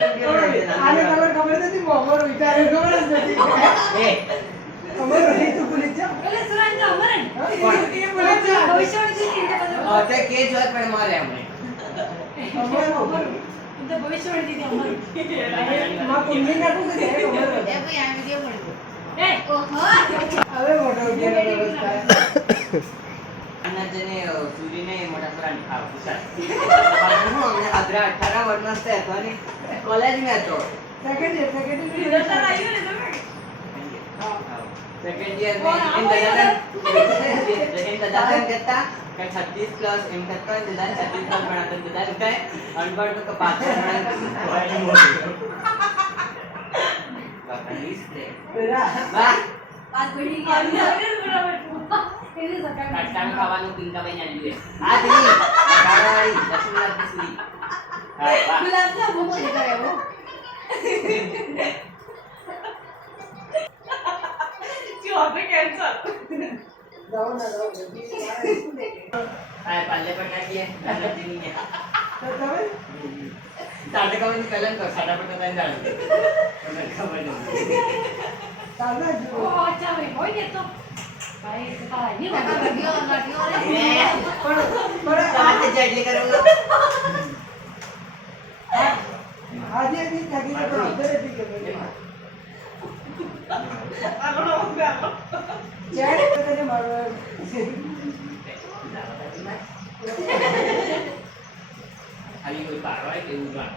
આને કલર ખબર નથી મોમર વિચારે ખબર જ નથી એ અમર રહી તું ભૂલી જા એટલે સુરાંજ અમર એ ભૂલી જા ભવિષ્યવાણી છે કે તે કે જોત પણ મારે અમને અમર તો ભવિષ્યવાણી દીધી અમર માં કુંડી નાખું કે અમર એ ભાઈ આ વિડિયો મળ્યો એ ઓહો હવે મોટો વિડિયો વ્યવસ્થા અનજને સૂરીને મોટા સરાની ખાવ પૂછા હું અમને 18 વર્ષનો હતો ને કોલેજ में હતો સેકન્ડ ઈયર રિઝલ્ટ આવ્યો ને તમે હા સેકન્ડ ઈયર में इन दादा कहता कि 36 प्लस एम कहता है दादा 36 प्लस बनाते दादा कहता है अनपढ़ तो 5 वाह आज बड़ी कट्टान खाવાનું પિંકા ભાઈ ના લીધે આ જઈ કાળાવાળી લક્ષ્મીનાથ સુરી ગુલાબ જામુન છે કરે वो क्यों आपने कैंसर जाओ ना जाओ आए पाले पर ना किए गलत नहीं है तो तब साडे का भी कलन तो साडा पर नहीं जान तो खबर नहीं साडा ओ अच्छा भाई होय ये तो भाई पता नहीं होगा वीडियो रे पर आज जल्दी करूंगा आज ये नहीं थकी तो उधर भी कर આગળ ઓકે ચેડ કરીને મારો ખાલી કોઈ પારવાય કેવું જાણ